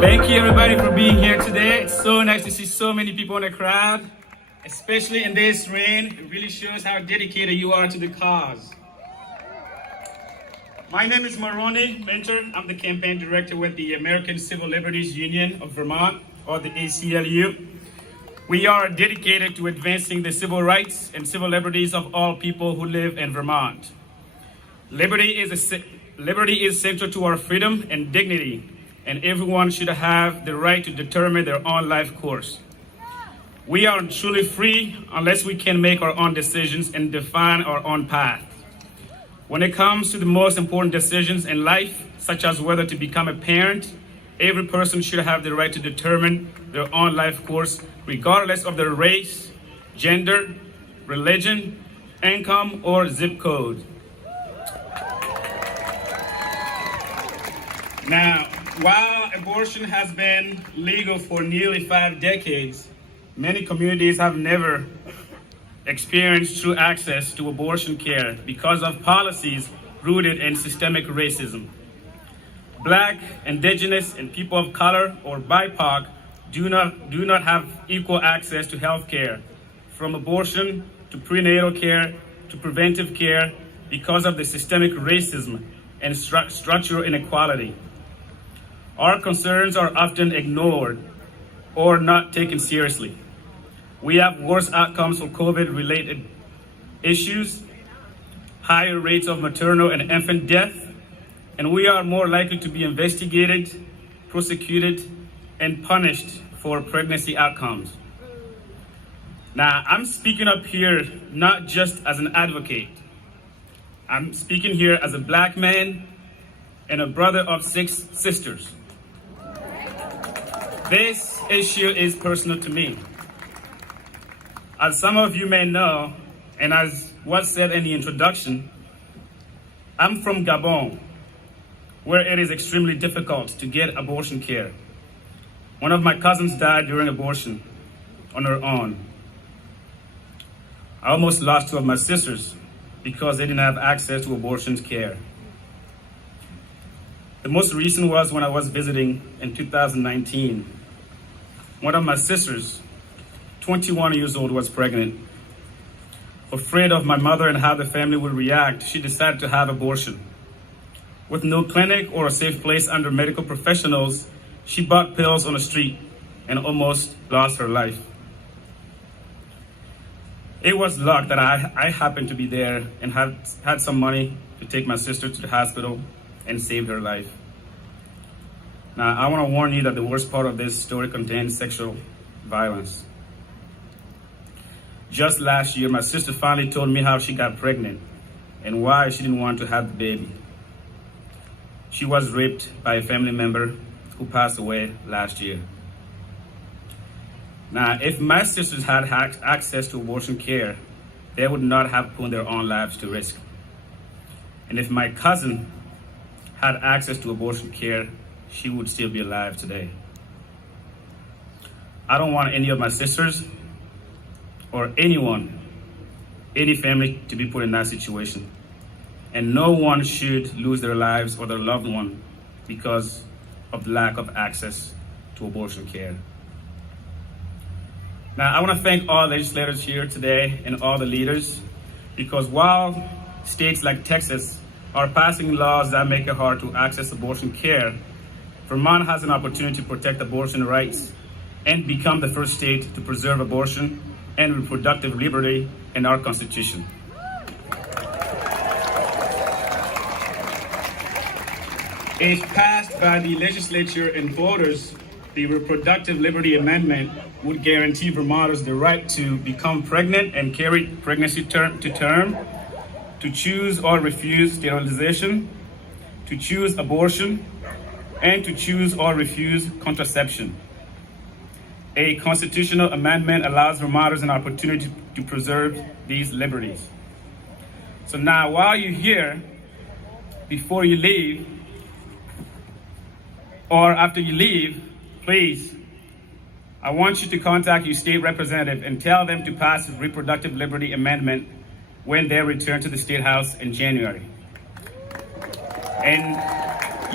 Thank you everybody for being here today. It's so nice to see so many people in the crowd, especially in this rain. It really shows how dedicated you are to the cause. My name is Maroni Mentor. I'm the campaign director with the American Civil Liberties Union of Vermont, or the ACLU. We are dedicated to advancing the civil rights and civil liberties of all people who live in Vermont. Liberty is central to our freedom and dignity, and everyone should have the right to determine their own life course. We are truly free unless we can make our own decisions and define our own path. When it comes to the most important decisions in life, such as whether to become a parent, every person should have the right to determine their own life course, regardless of their race, gender, religion, income, or zip code. Now, while abortion has been legal for nearly 5 decades, many communities have never experienced true access to abortion care because of policies rooted in systemic racism. Black, Indigenous, and people of color, or BIPOC, do not have equal access to health care, from abortion to prenatal care to preventive care, because of the systemic racism and structural inequality. Our concerns are often ignored or not taken seriously. We have worse outcomes for COVID-related issues, higher rates of maternal and infant death, and we are more likely to be investigated, prosecuted, and punished for pregnancy outcomes. Now, I'm speaking up here not just as an advocate. I'm speaking here as a Black man and a brother of 6 sisters. This issue is personal to me. As some of you may know, and as was said in the introduction, I'm from Gabon, where it is extremely difficult to get abortion care. One of my cousins died during abortion on her own. I almost lost 2 of my sisters because they didn't have access to abortion care. The most recent was when I was visiting in 2019. One of my sisters, 21 years old, was pregnant. Afraid of my mother and how the family would react, she decided to have abortion. With no clinic or a safe place under medical professionals, she bought pills on the street and almost lost her life. It was luck that I happened to be there and had some money to take my sister to the hospital and save her life. Now, I want to warn you that the worst part of this story contains sexual violence. Just last year, my sister finally told me how she got pregnant and why she didn't want to have the baby. She was raped by a family member who passed away last year. Now, if my sisters had access to abortion care, they would not have put their own lives to risk. And if my cousin had access to abortion care, she would still be alive today. I don't want any of my sisters or anyone, any family to be put in that situation. And no one should lose their lives or their loved one because of the lack of access to abortion care. Now, I want to thank all legislators here today and all the leaders, because while states like Texas are passing laws that make it hard to access abortion care, Vermont has an opportunity to protect abortion rights and become the first state to preserve abortion and reproductive liberty in our Constitution. If passed by the legislature and voters, the Reproductive Liberty Amendment would guarantee Vermonters the right to become pregnant and carry pregnancy to term, to choose or refuse sterilization, to choose abortion, and to choose or refuse contraception. A constitutional amendment allows Vermonters an opportunity to preserve these liberties. So now, while you're here, before you leave, or after you leave, please, I want you to contact your state representative and tell them to pass the Reproductive Liberty Amendment when they return to the State House in January. And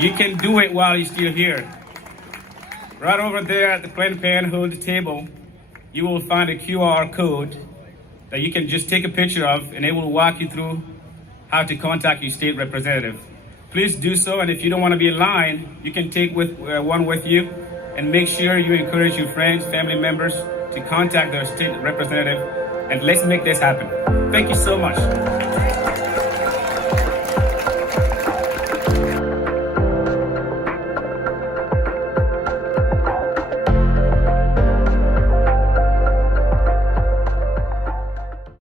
you can do it while you're still here. Right over there at the Planned Parenthood table, you will find a QR code that you can just take a picture of, and it will walk you through how to contact your state representative. Please do so, and if you don't want to be in line, you can take one with you, and make sure you encourage your friends, family members to contact their state representative, and let's make this happen. Thank you so much.